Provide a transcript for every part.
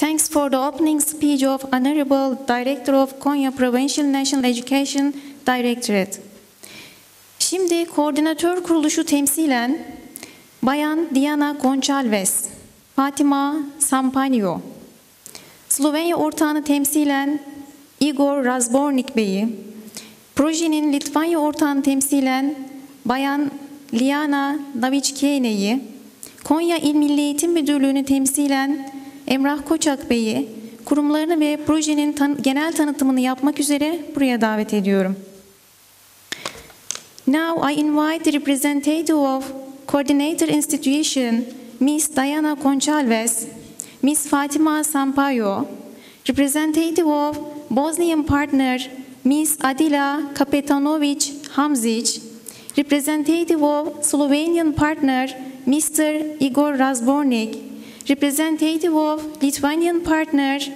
Thanks for the opening speech of Honorable Director of Konya Provincial National Education Directorate. Şimdi koordinatör kuruluşu temsilen Bayan Diana Gonçalves, Fatima Sampaio, Slovenya ortağını temsilen Igor Razbornik Bey'i, Projenin Litvanya ortağını temsilen Bayan Liana Naviçkene'yi, Konya İl Milli Eğitim Müdürlüğü'nü temsilen Emrah Koçak Bey'i, kurumlarını ve projenin genel tanıtımını yapmak üzere buraya davet ediyorum. Now I invite the representative of Coordinator Institution, Ms. Diana Gonçalves, Ms. Fatima Sampaio, representative of Bosnian partner, Ms. Adila Kapetanović Hamzić, representative of Slovenian partner, Mr. Igor Razbornik, representative of Lithuanian partner,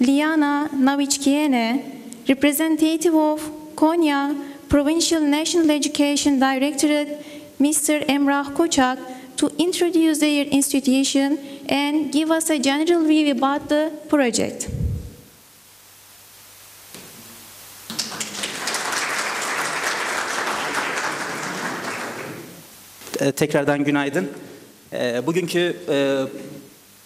Liana Naviçkene, representative of Konya Provincial National Education Directorate, Mr. Emrah Koçak, to introduce their institution and give us a general view about the project. Tekrardan günaydın. Bugünkü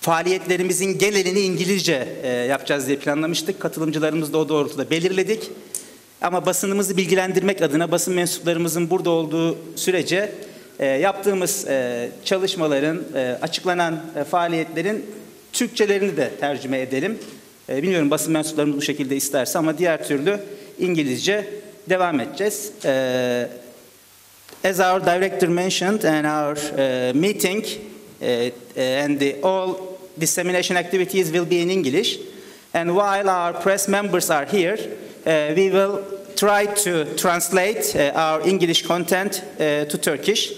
faaliyetlerimizin genelini İngilizce yapacağız diye planlamıştık. Katılımcılarımızı da o doğrultuda belirledik. Ama basınımızı bilgilendirmek adına basın mensuplarımızın burada olduğu sürece yaptığımız çalışmaların, açıklanan faaliyetlerin Türkçelerini de tercüme edelim. Bilmiyorum basın mensuplarımız bu şekilde isterse ama diğer türlü İngilizce devam edeceğiz. As our director mentioned, and our meeting and all dissemination activities will be in English. And while our press members are here, we will try to translate our English content to Turkish.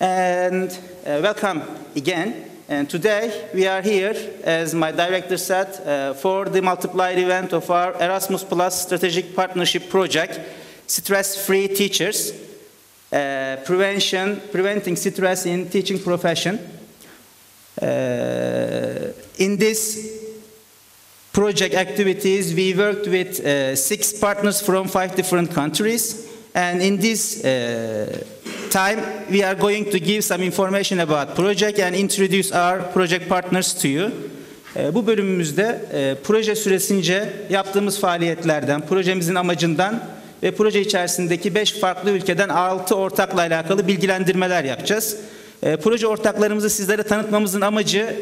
And welcome again. And today we are here, as my director said, for the multiplier event of our Erasmus Plus Strategic Partnership Project, Stress-Free Teachers. Preventing stress in teaching profession. In this project activities, we worked with 6 partners from 5 different countries. And in this time, we are going to give some information about project and introduce our project partners to you. Bu bölümümüzde proje süresince yaptığımız faaliyetlerden, projemizin amacından ve proje içerisindeki 5 farklı ülkeden 6 ortakla alakalı bilgilendirmeler yapacağız. Proje ortaklarımızı sizlere tanıtmamızın amacı,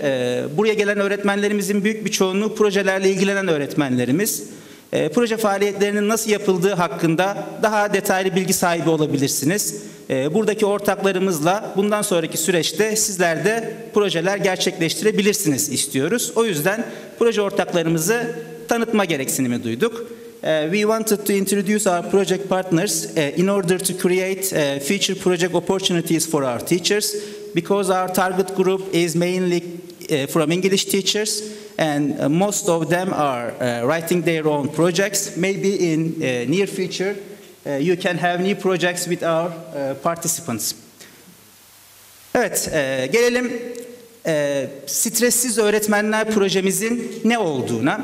buraya gelen öğretmenlerimizin büyük bir çoğunluğu projelerle ilgilenen öğretmenlerimiz. Proje faaliyetlerinin nasıl yapıldığı hakkında daha detaylı bilgi sahibi olabilirsiniz. Buradaki ortaklarımızla bundan sonraki süreçte sizler de projeler gerçekleştirebilirsiniz istiyoruz. O yüzden proje ortaklarımızı tanıtma gereksinimi duyduk. We wanted to introduce our project partners in order to create future project opportunities for our teachers, because our target group is mainly from English teachers, and most of them are writing their own projects. Maybe in near future you can have new projects with our participants. Evet, gelelim Stressiz Öğretmenler projemizin ne olduğuna.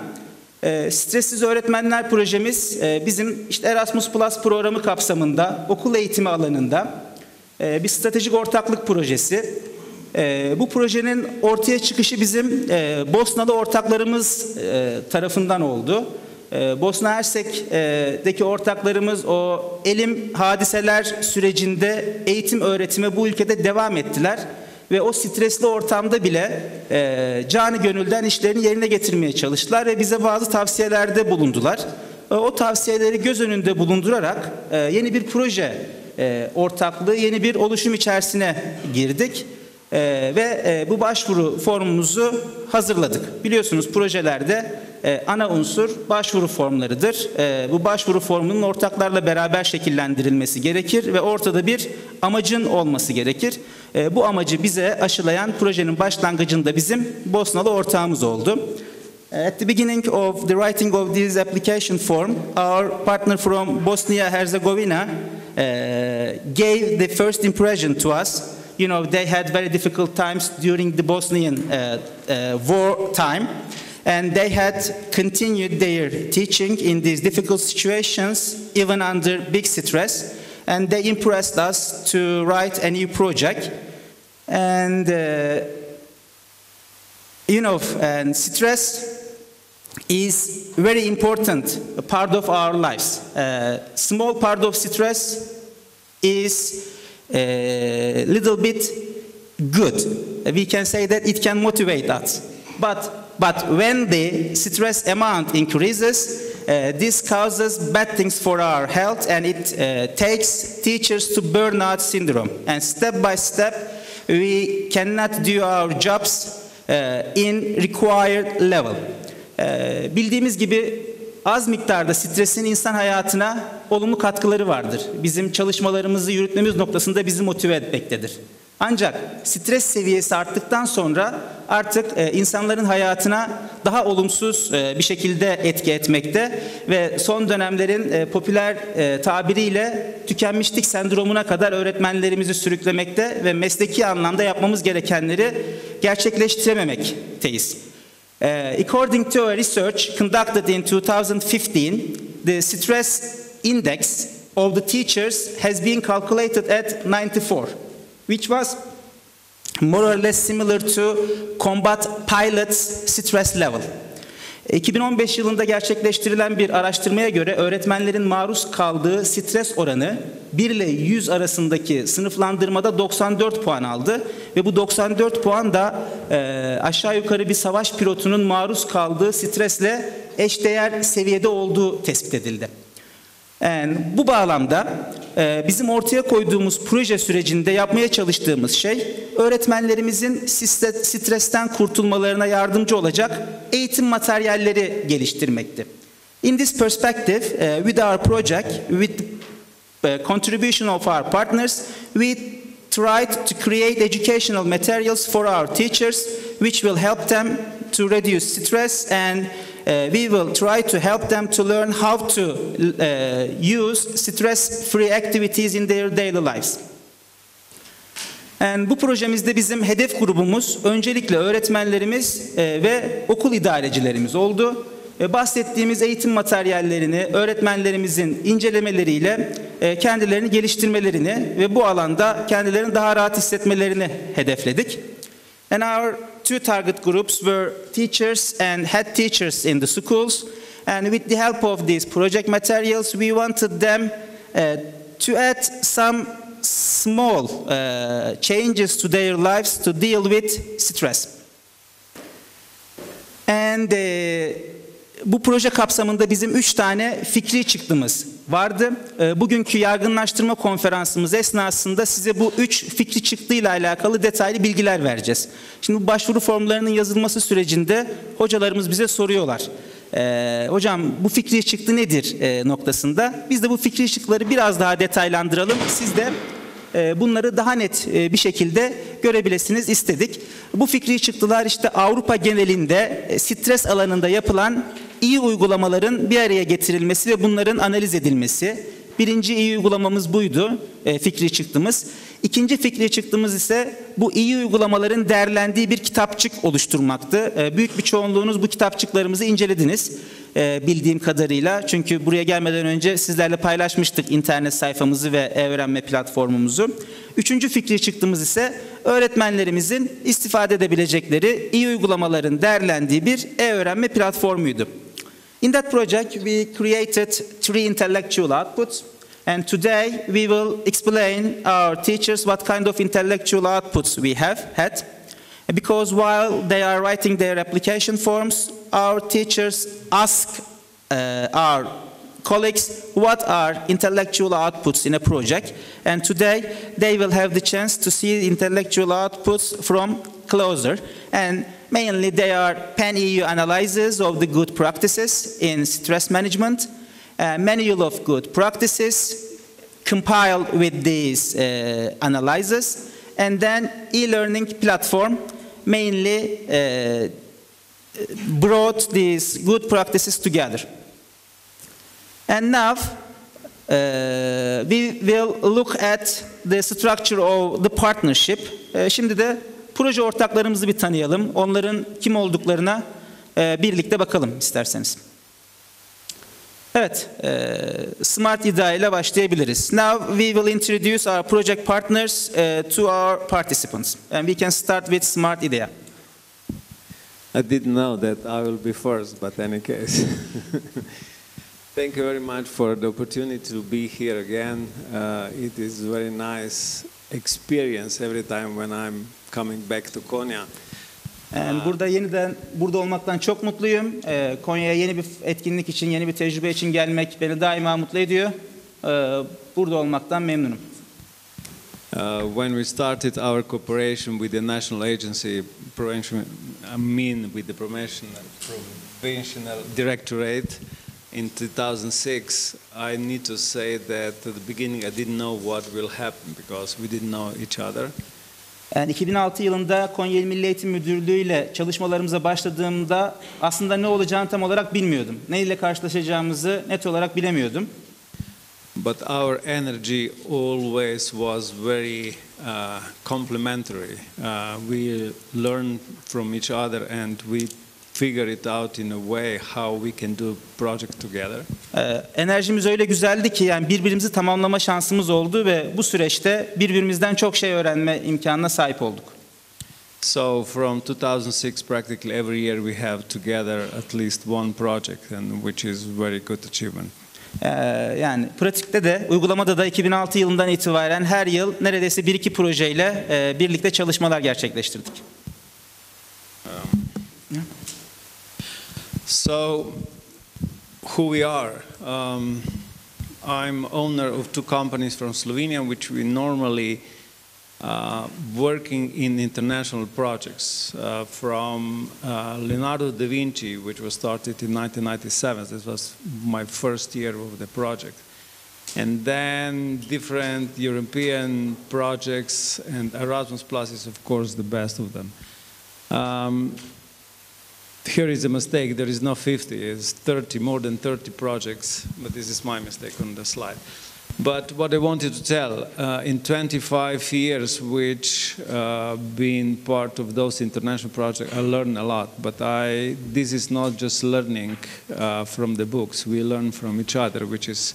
Stressiz Öğretmenler projemiz bizim işte Erasmus Plus programı kapsamında okul eğitimi alanında bir stratejik ortaklık projesi. Bu projenin ortaya çıkışı bizim Bosnalı ortaklarımız tarafından oldu. Bosna Hersek'deki ortaklarımız o elim hadiseler sürecinde eğitim öğretime bu ülkede devam ettiler. Ve o stresli ortamda bile canı gönülden işlerini yerine getirmeye çalıştılar ve bize bazı tavsiyelerde bulundular. O tavsiyeleri göz önünde bulundurarak yeni bir proje ortaklığı, yeni bir oluşum içerisine girdik. Ve bu başvuru formumuzu hazırladık. Biliyorsunuz projelerde ana unsur başvuru formlarıdır. Bu başvuru formunun ortaklarla beraber şekillendirilmesi gerekir ve ortada bir amacın olması gerekir. Bu amacı bize aşılayan projenin başlangıcında bizim Bosnalı ortağımız oldu. At the beginning of the writing of this application form, our partner from Bosnia-Herzegovina gave the first impression to us. You know, they had very difficult times during the Bosnian war time. and they had continued their teaching in these difficult situations, even under big stress, and they impressed us to write a new project. And and stress is very important part of our lives. Small part of stress is a little bit good. We can say that it can motivate us. But when the stress amount increases, this causes bad things for our health, and it takes teachers to burnout syndrome. And step by step, we cannot do our jobs in required level. Bildiğimiz gibi az miktarda stresin insan hayatına olumlu katkıları vardır. Bizim çalışmalarımızı yürütmemiz noktasında bizi motive etmektedir. Ancak stres seviyesi arttıktan sonra artık insanların hayatına daha olumsuz bir şekilde etki etmekte ve son dönemlerin popüler tabiriyle tükenmişlik sendromuna kadar öğretmenlerimizi sürüklemekte ve mesleki anlamda yapmamız gerekenleri gerçekleştirememekteyiz. According to a research conducted in 2015, the stress index of the teachers has been calculated at 94. Which was more or less similar to combat pilots' stress level. 2015 yılında gerçekleştirilen bir araştırmaya göre öğretmenlerin maruz kaldığı stres oranı 1 ile 100 arasındaki sınıflandırmada 94 puan aldı ve bu 94 puan da aşağı yukarı bir savaş pilotunun maruz kaldığı stresle eşdeğer seviyede olduğu tespit edildi. Bu bağlamda bizim ortaya koyduğumuz proje sürecinde yapmaya çalıştığımız şey öğretmenlerimizin stresten kurtulmalarına yardımcı olacak eğitim materyalleri geliştirmekti. In this perspective, with our project, with the contribution of our partners, we tried to create educational materials for our teachers, which will help them to reduce stress, and we will try to help them to learn how to use stress-free activities in their daily lives. Bu projemizde bizim hedef grubumuz öncelikle öğretmenlerimiz ve okul idarecilerimiz oldu. Bahsettiğimiz eğitim materyallerini öğretmenlerimizin incelemeleriyle kendilerini geliştirmelerini ve bu alanda kendilerini daha rahat hissetmelerini hedefledik. And our two target groups were teachers and head teachers in the schools. And with the help of these project materials, we wanted them to add some small changes to their lives to deal with stress. And bu proje kapsamında bizim 3 tane fikri çıktımız vardı. Bugünkü yaygınlaştırma konferansımız esnasında size bu 3 fikri çıktıyla alakalı detaylı bilgiler vereceğiz. Şimdi bu başvuru formlarının yazılması sürecinde hocalarımız bize soruyorlar. Hocam bu fikri çıktı nedir noktasında. Biz de bu fikri çıktıları biraz daha detaylandıralım. Siz de bunları daha net bir şekilde görebilirsiniz istedik. Bu fikri çıktılar işte Avrupa genelinde stres alanında yapılan iyi uygulamaların bir araya getirilmesi ve bunların analiz edilmesi. Birinci iyi uygulamamız buydu, fikri çıktımız. İkinci fikri çıktımız ise bu iyi uygulamaların değerlendiği bir kitapçık oluşturmaktı. Büyük bir çoğunluğunuz bu kitapçıklarımızı incelediniz bildiğim kadarıyla. Çünkü buraya gelmeden önce sizlerle paylaşmıştık internet sayfamızı ve e-öğrenme platformumuzu. Üçüncü fikri çıktığımız ise öğretmenlerimizin istifade edebilecekleri iyi uygulamaların değerlendiği bir e-öğrenme platformuydu. In that project, we created 3 intellectual outputs, and today we will explain our teachers what kind of intellectual outputs we have had. Because while they are writing their application forms, our teachers ask our colleagues what are intellectual outputs in a project, and today they will have the chance to see the intellectual outputs from closer. And mainly they are pan-EU analyses of the good practices in stress management, manual of good practices compiled with these analyses, and then e-learning platform mainly brought these good practices together. And now we will look at the structure of the partnership. Şimdi de proje ortaklarımızı bir tanıyalım. Onların kim olduklarına birlikte bakalım isterseniz. Evet, Smart IDEA ile başlayabiliriz. Now we will introduce our project partners to our participants. And we can start with Smart IDEA. I didn't know that I will be first, but in any case. Thank you very much for the opportunity to be here again. It is a very nice experience every time when I'm coming back to Konya. Burada olmaktan çok mutluyum. Konya'ya yeni bir etkinlik için, yeni bir tecrübe için gelmek beni daima mutlu ediyor. Burada olmaktan memnunum. When we started our cooperation with the national agency, with the Provincial Directorate in 2006, I need to say that at the beginning I didn't know what will happen because we didn't know each other. Yani 2006 yılında Konya Milli Eğitim Müdürlüğü ile çalışmalarımıza başladığımda aslında ne olacağını tam olarak bilmiyordum. Ne ile karşılaşacağımızı net olarak bilemiyordum. But our energy always was very complementary. We learn from each other and we figure it out in a way how we can do project together. Enerjimiz öyle güzeldi ki yani birbirimizi tamamlama şansımız oldu ve bu süreçte birbirimizden çok şey öğrenme imkanına sahip olduk. So from 2006 practically every year we have together at least one project and which is very good achievement. Yani pratikte de uygulamada da 2006 yılından itibaren her yıl neredeyse 1-2 projeyle birlikte çalışmalar gerçekleştirdik. So, who we are? I'm owner of two companies from Slovenia, which we normally working in international projects. From Leonardo da Vinci, which was started in 1997. This was my first year of the project. And then different European projects, and Erasmus Plus is of course the best of them. Here is a mistake, there is no 50, it's 30, more than 30 projects, but this is my mistake on the slide. But what I wanted to tell, in 25 years which been part of those international projects, I learned a lot, but this is not just learning from the books, we learn from each other, which is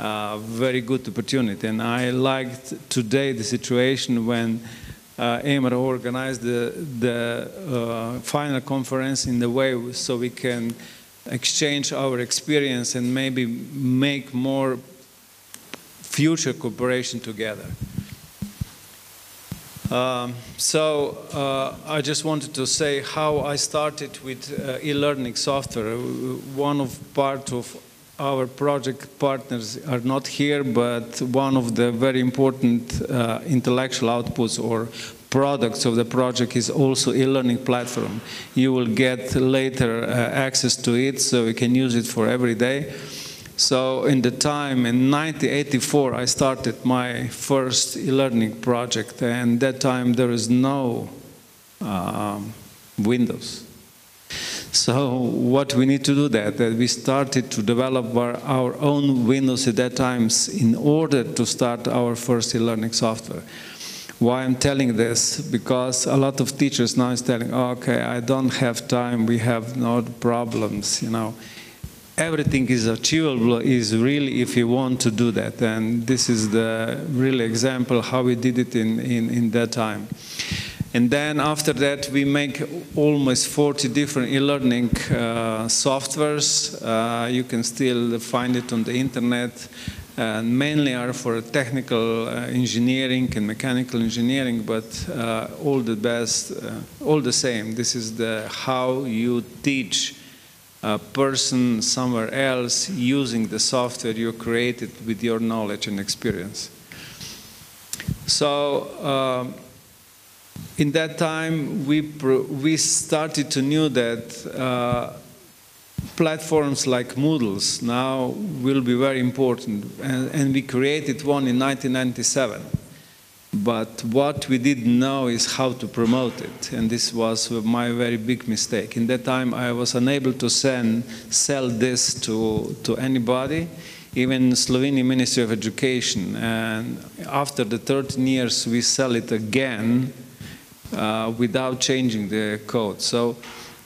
a very good opportunity. And I liked today the situation when Emir organized the final conference in the way so we can exchange our experience and maybe make more future cooperation together. I just wanted to say how I started with e-learning software. One of part of our project partners are not here, but one of the very important intellectual outputs or products of the project is also e-learning platform. You will get later access to it, so you can use it for every day. So in the time, in 1984, I started my first e-learning project, and that time there is no Windows. So what we need to do that we started to develop our own Windows at that time in order to start our first e-learning software. Why I'm telling this? Because a lot of teachers now is telling, oh, okay, I don't have time, we have no problems, you know. Everything is achievable is really if you want to do that, and this is the real example how we did it in that time. And then after that we make almost 40 different e-learning softwares. You can still find it on the internet, and mainly are for technical engineering and mechanical engineering, but all the best, all the same. This is the how you teach a person somewhere else using the software you created with your knowledge and experience. So in that time we started to know that platforms like Moodles now will be very important, and we created one in 1997. But what we didn't know is how to promote it, and this was my very big mistake. In that time I was unable to sell this to anybody, even Slovenian Ministry of Education, and after the 13 years we sell it again without changing the code. So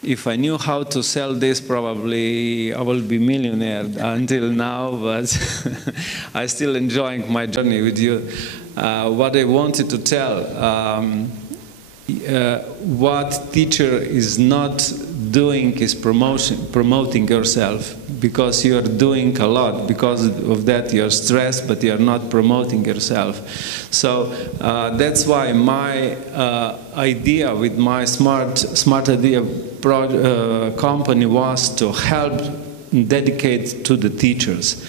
if I knew how to sell this, probably I will be millionaire until now, but I'm still enjoying my journey with you. What I wanted to tell, what teacher is not doing is promoting yourself, because you are doing a lot. Because of that you are stressed, but you are not promoting yourself. So that's why my idea with my smart idea company was to help dedicate to the teachers,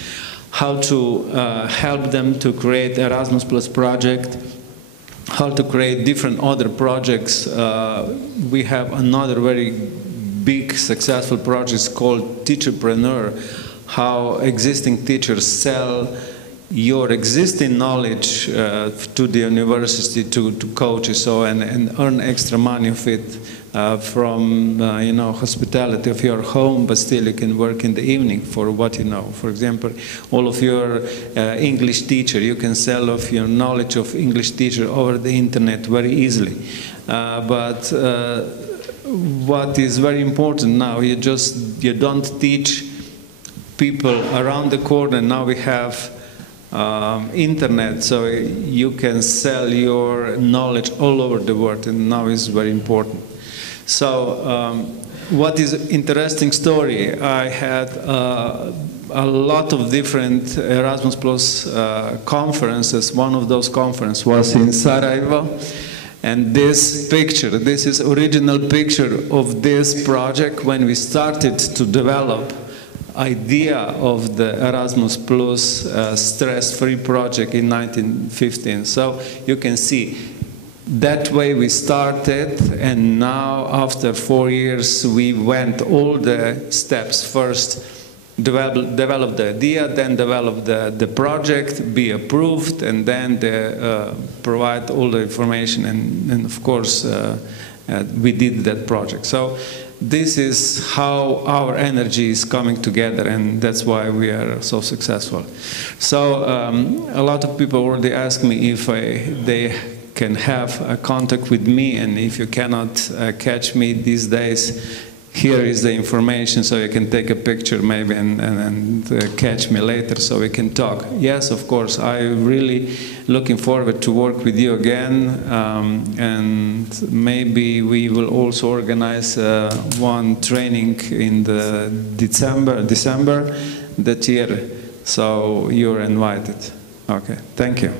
how to help them to create Erasmus Plus project, how to create different other projects. We have another very big successful project called Teacherpreneur, how existing teachers sell your existing knowledge to the university, to coaches, so and earn extra money of it from hospitality of your home, but still you can work in the evening for what you know. For example, all of your English teacher, you can sell off your knowledge of English teacher over the internet very easily. But what is very important now, you don't teach people around the corner. Now we have internet, so you can sell your knowledge all over the world, and now is very important. So what is interesting story, I had a lot of different Erasmus Plus conferences. One of those conferences was in Sarajevo. And this picture, this is original picture of this project when we started to develop idea of the Erasmus Plus stress-free project in 1915. So you can see that way we started, and now after 4 years we went all the steps. First develop the idea, then develop the project, be approved, and then provide all the information, and of course we did that project. So this is how our energy is coming together, and that's why we are so successful. So a lot of people already ask me if they can have a contact with me, and if you cannot catch me these days, here is the information, so you can take a picture maybe and catch me later so we can talk. Yes, of course, I'm really looking forward to work with you again, and maybe we will also organize one training in the December that year, so you're invited. Okay, thank you.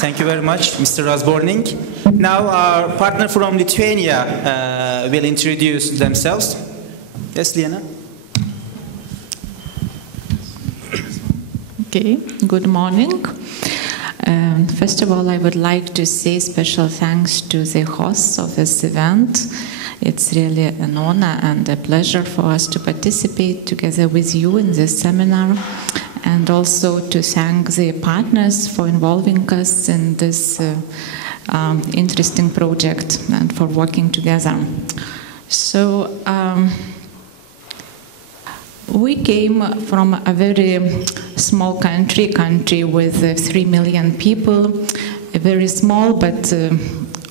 Thank you very much, Mr. Razborning. Now our partner from Lithuania will introduce themselves. Yes, Liana? Okay, good morning. First of all, I would like to say special thanks to the hosts of this event. It's really an honor and a pleasure for us to participate together with you in this seminar, and also to thank the partners for involving us in this interesting project and for working together. So we came from a very small country with 3 million people, a very small but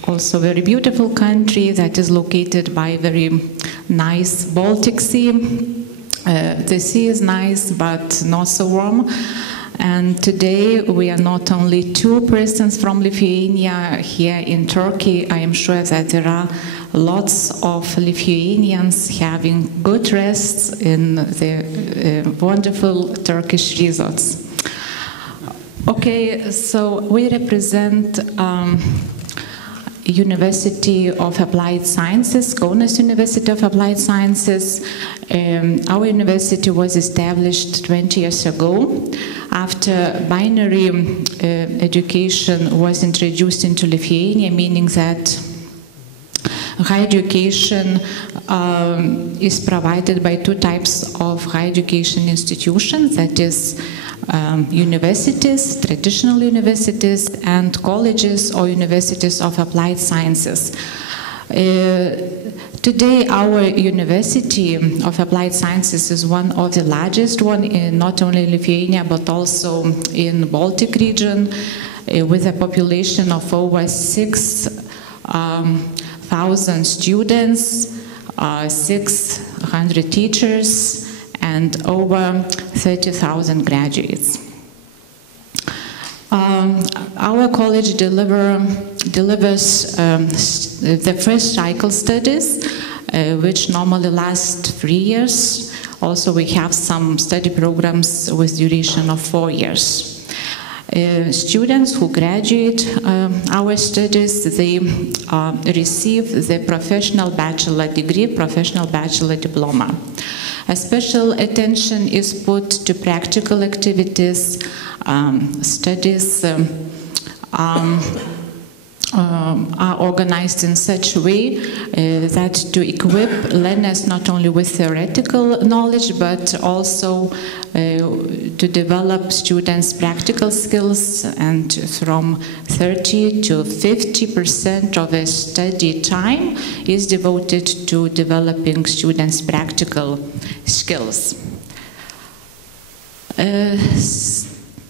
also very beautiful country that is located by a very nice Baltic Sea. The sea is nice, but not so warm. And today we are not only 2 persons from Lithuania here in Turkey. I am sure that there are lots of Lithuanians having good rest in the wonderful Turkish resorts. Okay, so we represent University of Applied Sciences, Kaunas University of Applied Sciences. Our university was established 20 years ago after binary education was introduced into Lithuania, meaning that higher education is provided by 2 types of higher education institutions, that is universities, traditional universities, and colleges or universities of applied sciences. Today, our University of Applied Sciences is one of the largest one in not only Lithuania but also in the Baltic region, with a population of over 6 1,000 students, 600 teachers, and over 30,000 graduates. Our college delivers the first cycle studies, which normally last 3 years. Also, we have some study programs with duration of 4 years. Students who graduate our studies, they receive the professional bachelor degree, professional bachelor diploma. A special attention is put to practical activities. Studies are organized in such a way that to equip learners not only with theoretical knowledge, but also to develop students' practical skills, and from 30 to 50% of their study time is devoted to developing students' practical skills.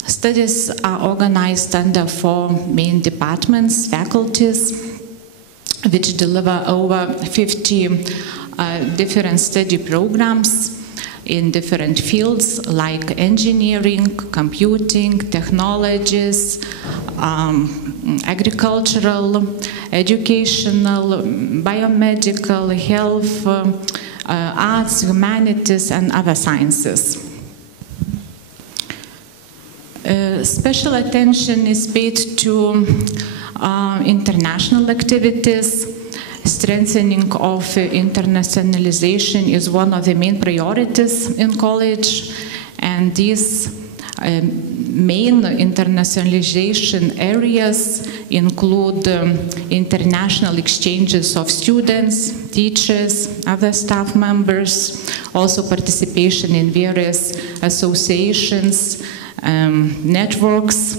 Studies are organized under 4 main departments, faculties, which deliver over 50 different study programs in different fields like engineering, computing, technologies, agricultural, educational, biomedical, health, arts, humanities, and other sciences. Special attention is paid to international activities. Strengthening of internationalization is one of the main priorities in college, and these main internationalization areas include international exchanges of students, teachers, other staff members, also participation in various associations, networks,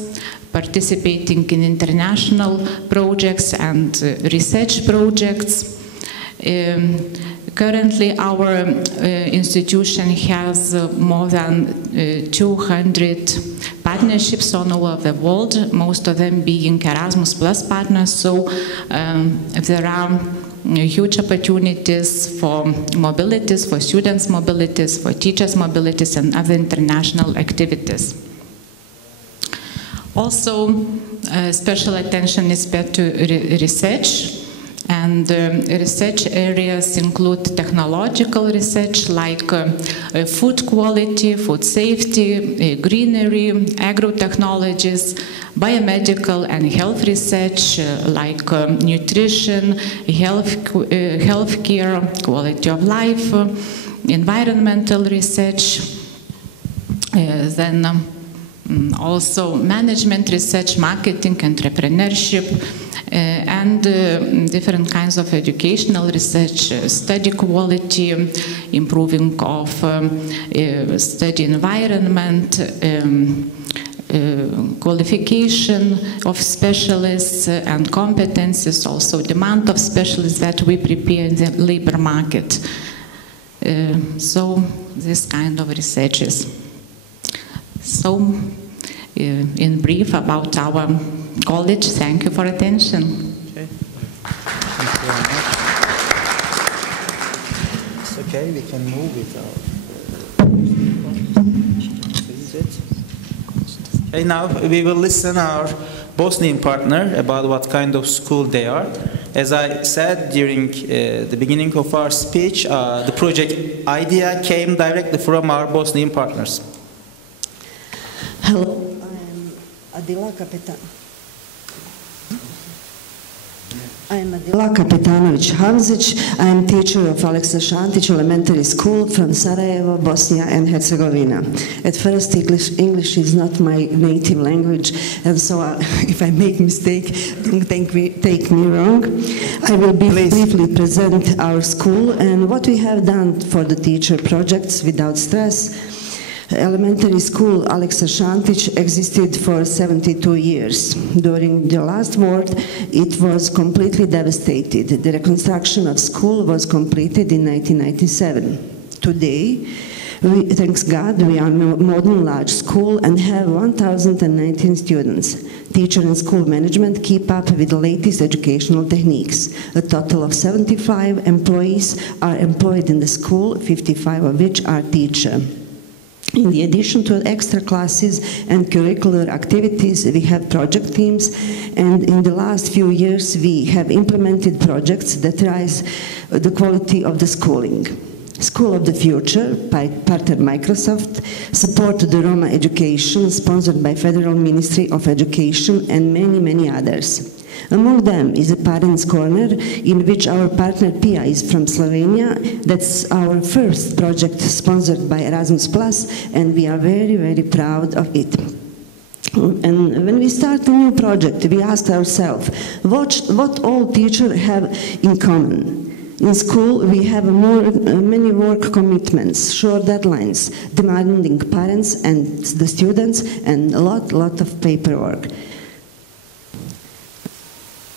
participating in international projects and research projects. Currently, our institution has more than 200 partnerships all over the world, most of them being Erasmus Plus partners, so there are huge opportunities for mobilities, for students' mobilities, for teachers' mobilities, and other international activities. Also, special attention is paid to research, and research areas include technological research like food quality, food safety, greenery, agrotechnologies, biomedical and health research like nutrition, healthcare, quality of life, environmental research, then also management research, marketing, entrepreneurship, and different kinds of educational research, study quality, improving of study environment, qualification of specialists and competencies, also demand of specialists that we prepare in the labor market. So this kind of researches. So, in brief about our college, thank you for attention. Okay. Thank you very much. It's okay, we can move without. Okay, now we will listen our Bosnian partner about what kind of school they are. As I said during the beginning of our speech, the project idea came directly from our Bosnian partners. Hello, I'm Adila Kapetanović-Hamzić. I am teacher of Aleksa Šantić Elementary School from Sarajevo, Bosnia and Herzegovina. At first, English is not my native language, and so if I make mistake, don't take me wrong. I will briefly present our school and what we have done for the teacher projects without stress. Elementary school Aleksa Šantić existed for 72 years. During the last war, it was completely devastated. The reconstruction of school was completed in 1997. Today, Thanks God, we are a modern large school and have 1,019 students. Teacher and school management keep up with the latest educational techniques. A total of 75 employees are employed in the school, 55 of which are teachers. In addition to extra classes and curricular activities, we have project teams, and in the last few years we have implemented projects that raise the quality of the schooling. School of the Future, partner Microsoft, support the Roma education, sponsored by Federal Ministry of Education, and many, many others. Among them is a Parents' Corner, in which our partner PIA is from Slovenia. That's our first project sponsored by Erasmus+, and we are very, very proud of it. And when we start a new project, we ask ourselves, what all teachers have in common? In school, we have many work commitments, short deadlines, demanding parents and the students, and a lot of paperwork.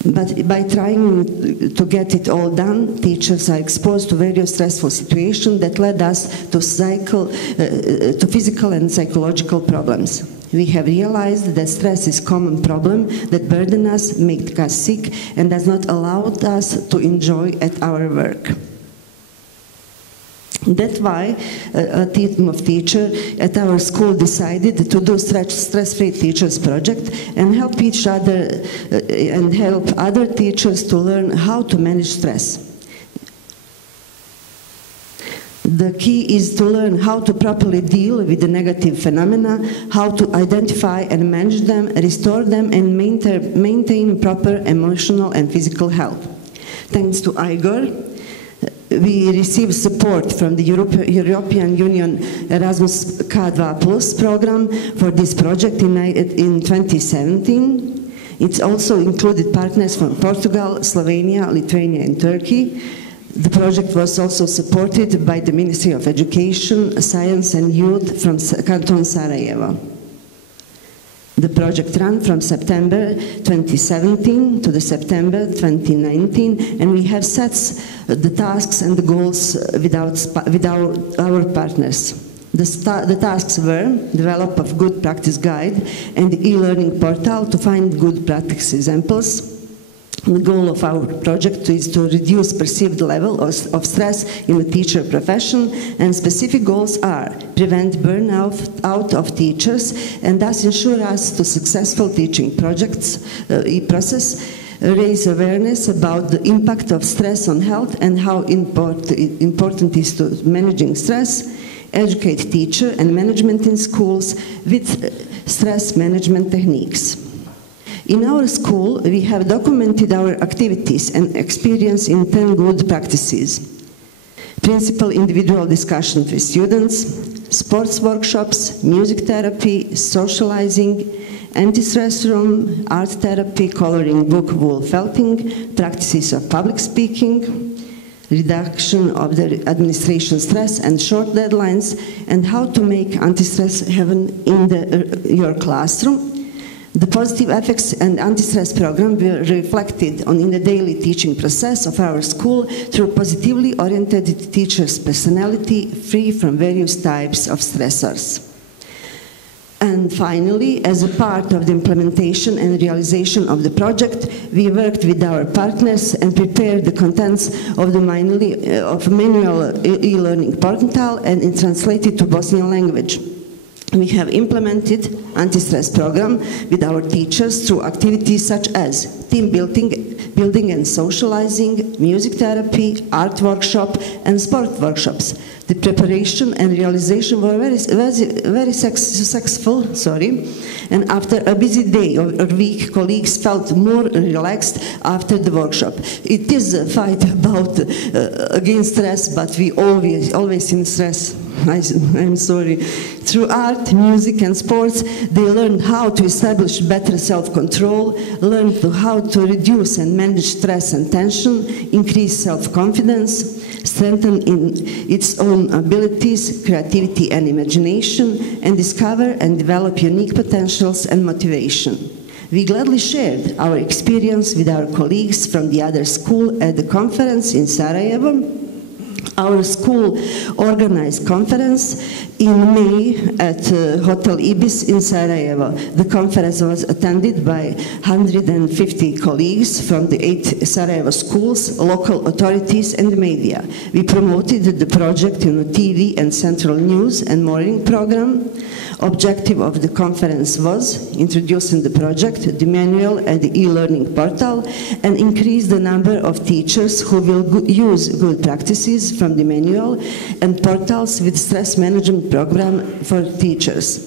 But by trying to get it all done, teachers are exposed to various stressful situations that led us to physical and psychological problems. We have realized that stress is a common problem that burdens us, makes us sick, and does not allow us to enjoy at our work. That's why a team of teachers at our school decided to do Stress-Free Teachers project and help each other and help other teachers to learn how to manage stress. The key is to learn how to properly deal with the negative phenomena, how to identify and manage them, restore them, and maintain proper emotional and physical health. Thanks to Igor, we received support from the European Union Erasmus K2+ program for this project in 2017. It also included partners from Portugal, Slovenia, Lithuania, and Turkey. The project was also supported by the Ministry of Education, Science and Youth from Canton Sarajevo. The project ran from September 2017 to the September 2019, and we have set the tasks and the goals with our partners. The tasks were develop a good practice guide and e-learning portal to find good practice examples. The goal of our project is to reduce perceived level of stress in the teacher profession, and specific goals are prevent burnout of teachers and thus ensure us to successful teaching projects process, raise awareness about the impact of stress on health and how important it is to managing stress, educate teacher and management in schools with stress management techniques. In our school, we have documented our activities and experience in 10 good practices. Principal individual discussion with students, sports workshops, music therapy, socializing, anti-stress room, art therapy, coloring book, wool felting, practices of public speaking, reduction of the administration stress and short deadlines, and how to make anti-stress happen in your classroom. The positive effects and anti-stress program were reflected in the daily teaching process of our school through positively oriented teachers' personality, free from various types of stressors. And finally, as a part of the implementation and realization of the project, we worked with our partners and prepared the contents of the manual e-learning portal and translated to Bosnian language. We have implemented anti-stress program with our teachers through activities such as team building and socializing, music therapy, art workshop, and sport workshops. The preparation and realization were very successful, and after a busy day or week, colleagues felt more relaxed after the workshop. It is a fight against stress, but we always in stress. I'm sorry. Through art, music, and sports, they learned how to establish better self-control, learned how to reduce and manage stress and tension, increase self-confidence, strengthen in its own abilities, creativity, and imagination, and discover and develop unique potentials and motivation. We gladly shared our experience with our colleagues from the other school at the conference in Sarajevo. Our school organized conference in May at Hotel Ibis in Sarajevo. The conference was attended by 150 colleagues from the 8 Sarajevo schools, local authorities and media. We promoted the project in TV and Central News and morning program. Objective of the conference was introducing the project, the manual and the e-learning portal, and increase the number of teachers who will use good practices from the manual and portals with stress management program for teachers.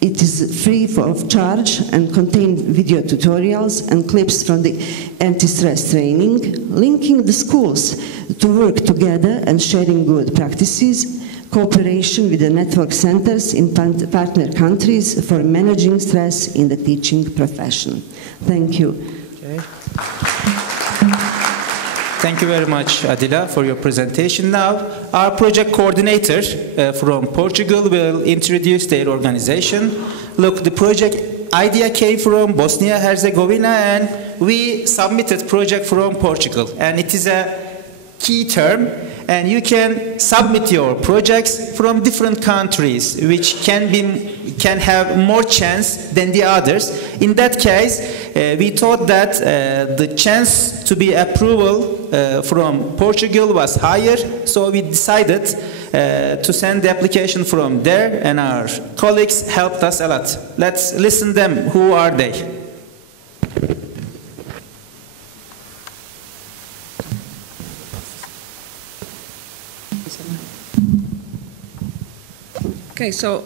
It is free of charge and contains video tutorials and clips from the anti-stress training, linking the schools to work together and sharing good practices, cooperation with the network centers in partner countries for managing stress in the teaching profession. Thank you. Okay. Thank you very much, Adila, for your presentation. Now, our project coordinator from Portugal will introduce their organization. Look, the project idea came from Bosnia-Herzegovina, and we submitted project from Portugal. And it is a key term, and you can submit your projects from different countries, which can have more chance than the others. In that case, we thought that the chance to be approval from Portugal was higher, so we decided to send the application from there, and our colleagues helped us a lot. Let's listen them. Who are they? Okay, so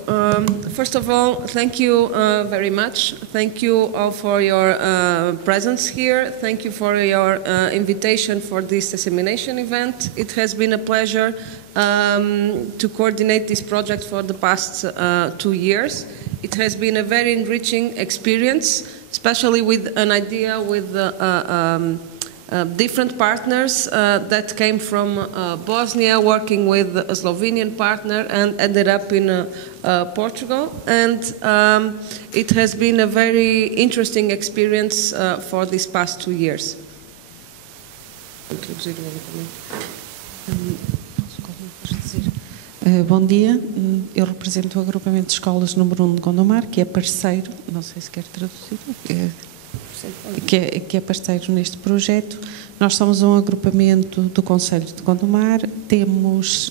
first of all, thank you very much. Thank you all for your presence here. Thank you for your invitation for this dissemination event. It has been a pleasure to coordinate this project for the past 2 years. It has been a very enriching experience, especially with an idea with different partners that came from Bosnia, working with a Slovenian partner, and ended up in Portugal. And it has been a very interesting experience for these past 2 years. Bom dia, eu represento o agrupamento de escolas número 1 de Gondomar, que é parceiro, não sei se quer traduzir, que é parceiro neste projeto. Nós somos um agrupamento do Concelho de Gondomar, temos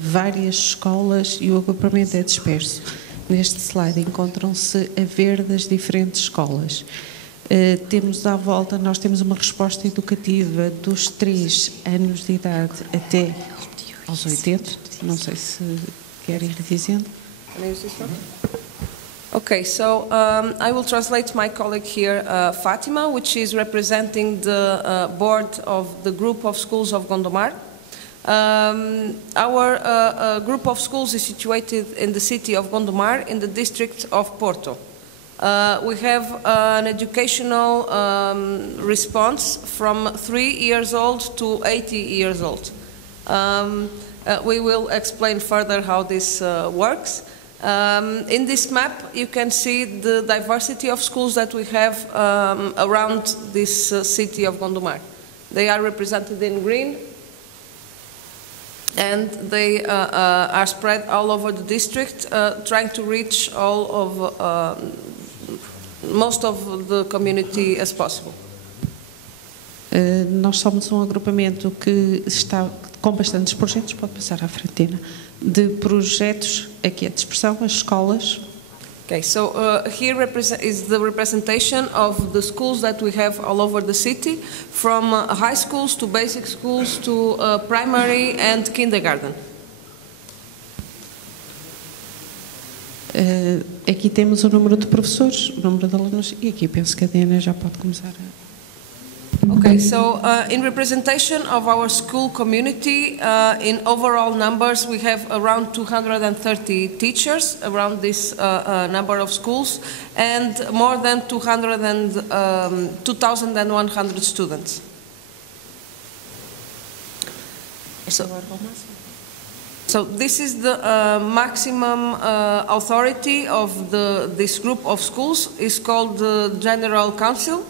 várias escolas e o agrupamento é disperso. Neste slide encontram-se a ver das diferentes escolas. Temos à volta, nós temos uma resposta educativa dos 3 anos de idade até aos 80, não sei se quer ir dizendo. Okay, so I will translate my colleague here, Fatima, which is representing the board of the group of schools of Gondomar. Our group of schools is situated in the city of Gondomar, in the district of Porto. We have an educational response from 3 years old to 80 years old. We will explain further how this works. In this map, you can see the diversity of schools that we have around this city of Gondomar. They are represented in green, and they are spread all over the district, trying to reach all of most of the community as possible. Nós somos um agrupamento que está com bastantes projetos, pode passar à frente, Tina, de projetos, aqui a dispersão, as escolas. Okay, so here is the representation of the schools that we have all over the city, from high schools to basic schools to primary and kindergarten. Aqui temos o número de professores, o número de alunos, e aqui penso que a Diana já pode começar a... Okay, so in representation of our school community, in overall numbers, we have around 230 teachers around this number of schools, and more than 2,100 students. So this is the maximum authority of this group of schools. It's called the General Council.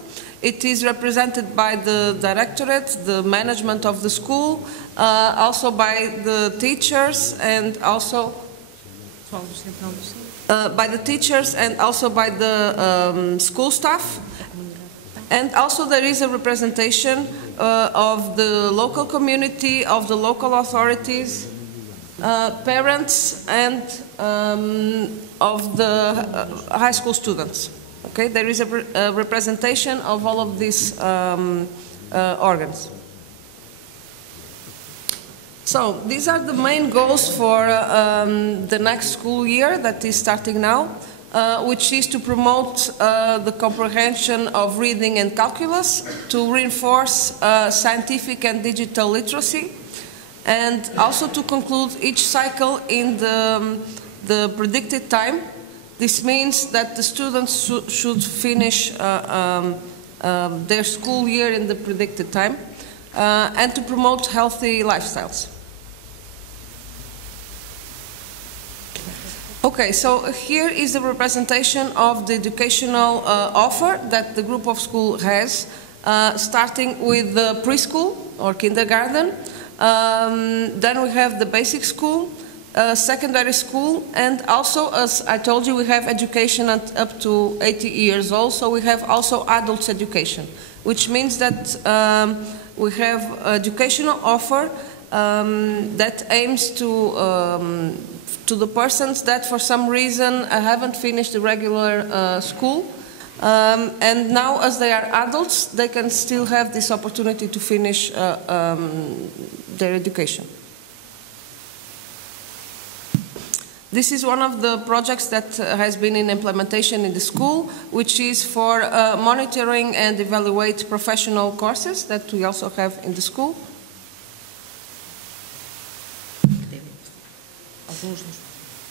It is represented by the directorate, the management of the school, also by the teachers, and also by the school staff. And also there is a representation of the local community, of the local authorities, parents, and of the high school students. Okay, there is a representation of all of these organs. So these are the main goals for the next school year that is starting now, which is to promote the comprehension of reading and calculus, to reinforce scientific and digital literacy, and also to conclude each cycle in the predicted time. This means that the students should finish their school year in the predicted time, and to promote healthy lifestyles. Okay, so here is the representation of the educational offer that the group of school has, starting with the preschool or kindergarten. Then we have the basic school, secondary school, and also, as I told you, we have education up to 80 years old, so we have also adults education, which means that we have educational offer that aims to the persons that for some reason haven't finished the regular school, and now as they are adults, they can still have this opportunity to finish their education. This is one of the projects that has been in implementation in the school, which is for monitoring and evaluate professional courses that we also have in the school.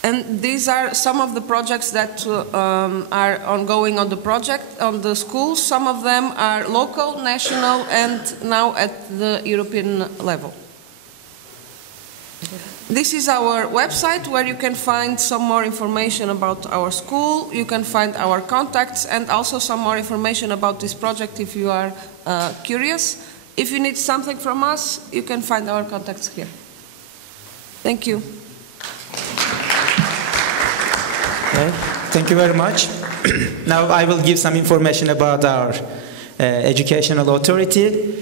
And these are some of the projects that are ongoing on the school. Some of them are local, national, and now at the European level. This is our website where you can find some more information about our school. You can find our contacts and also some more information about this project if you are curious. If you need something from us, you can find our contacts here. Thank you. Okay, thank you very much. Now I will give some information about our educational authority.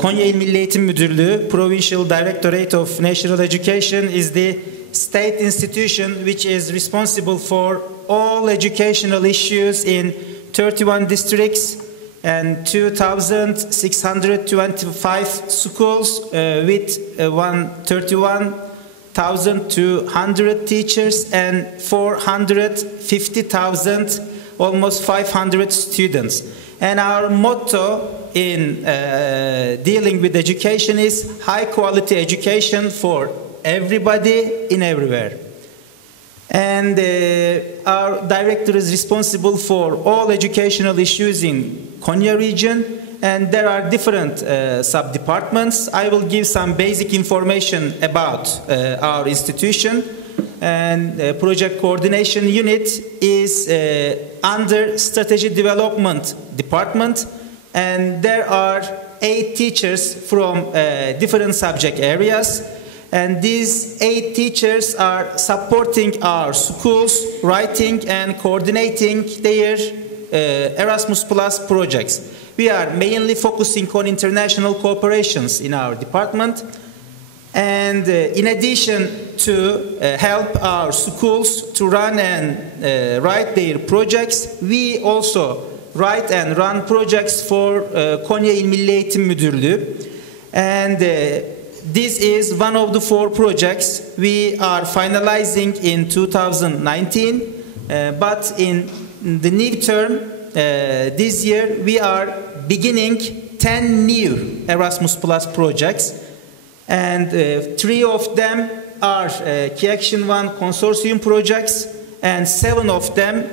Konya Milli Eğitim Müdürlüğü, Provincial Directorate of National Education, is the state institution which is responsible for all educational issues in 31 districts and 2,625 schools with 31,200 teachers and 450,000, almost 500 students. And our motto in dealing with education is high quality education for everybody in everywhere. And our director is responsible for all educational issues in Konya region, and there are different sub-departments. I will give some basic information about our institution. And project coordination unit is under strategy development department, and there are 8 teachers from different subject areas, and these 8 teachers are supporting our schools, writing and coordinating their Erasmus Plus projects. We are mainly focusing on international cooperations in our department. And in addition to help our schools to run and write their projects, we also write and run projects for Konya Milli Eğitim Müdürlüğü. And this is one of the 4 projects we are finalizing in 2019. But in the new term, this year, we are beginning 10 new Erasmus Plus projects. And 3 of them are Key Action 1 consortium projects, and 7 of them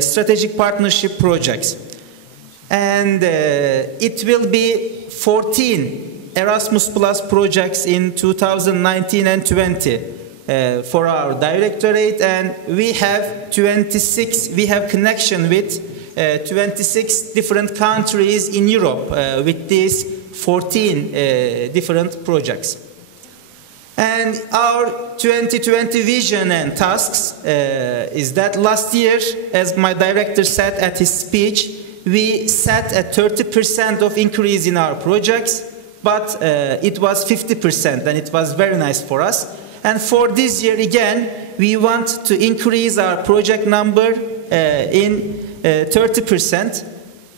strategic partnership projects. And it will be 14 Erasmus Plus projects in 2019 and 20 for our directorate, and we have 26, we have connection with 26 different countries in Europe with these 14 different projects. And our 2020 vision and tasks is that last year, as my director said at his speech, we set a 30% of increase in our projects, but it was 50%, and it was very nice for us. And for this year, again, we want to increase our project number in 30%.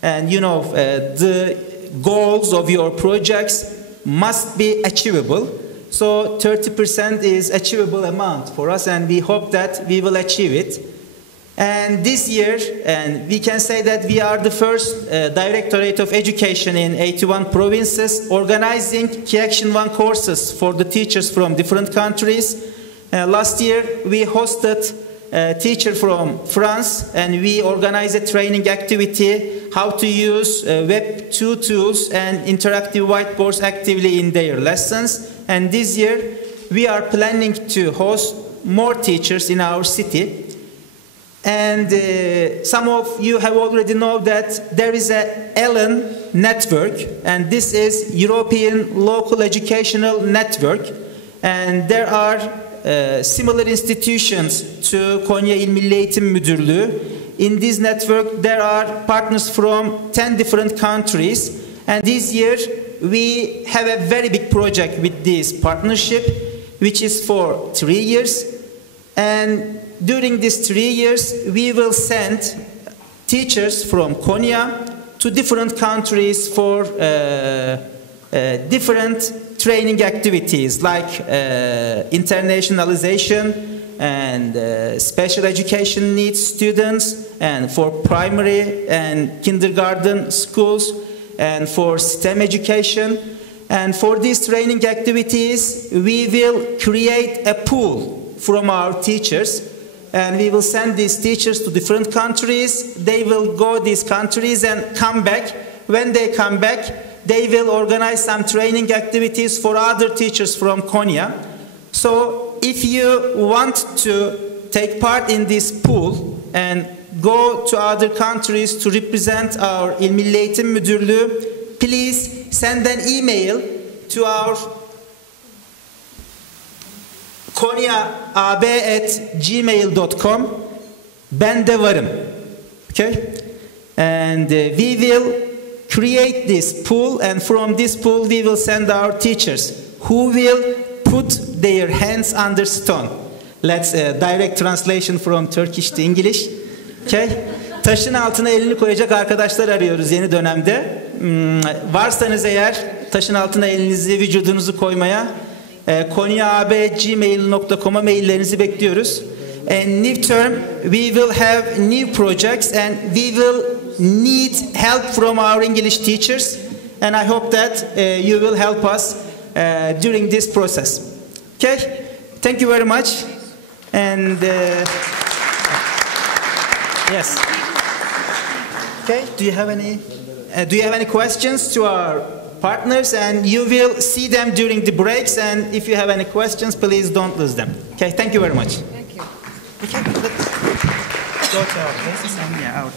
And you know, the goals of your projects must be achievable. So 30% is achievable amount for us, and we hope that we will achieve it. And this year, and we can say that we are the first Directorate of Education in 81 provinces organizing Key Action 1 courses for the teachers from different countries. Last year, we hosted a teacher from France, and we organized a training activity how to use Web 2 tools and interactive whiteboards actively in their lessons. And this year, we are planning to host more teachers in our city. And some of you have already known that there is a ELEN network, and this is European Local Educational Network. And there are similar institutions to Konya Milli Eğitim Müdürlüğü. In this network, there are partners from 10 different countries. And this year, we have a very big project with this partnership, which is for 3 years. And during these 3 years, we will send teachers from Konya to different countries for different training activities like internationalization and special education needs students, and for primary and kindergarten schools, and for STEM education. And for these training activities, we will create a pool from our teachers, and we will send these teachers to different countries. They will go these countries and come back. When they come back, they will organize some training activities for other teachers from Konya. So if you want to take part in this pool and go to other countries to represent our İl Milli Eğitim Müdürlüğü, please send an email to our konyaab@gmail.com. Ben de varım. Okay? And we will create this pool, and from this pool we will send our teachers who will put their hands under stone. Let's direct translation from Turkish to English. Okay? Taşın altına elini koyacak arkadaşlar arıyoruz yeni dönemde. Varsanız eğer taşın altına elinizi, vücudunuzu koymaya konyaab@gmail.com'a maillerinizi bekliyoruz. And new term, we will have new projects, and we will need help from our English teachers. And I hope that you will help us during this process. Okay? Thank you very much. And yes. Okay. Do you have any questions to our partners? And you will see them during the breaks. And if you have any questions, please don't lose them. Okay. Thank you very much. Thank you. Okay. Let's go to our places and out.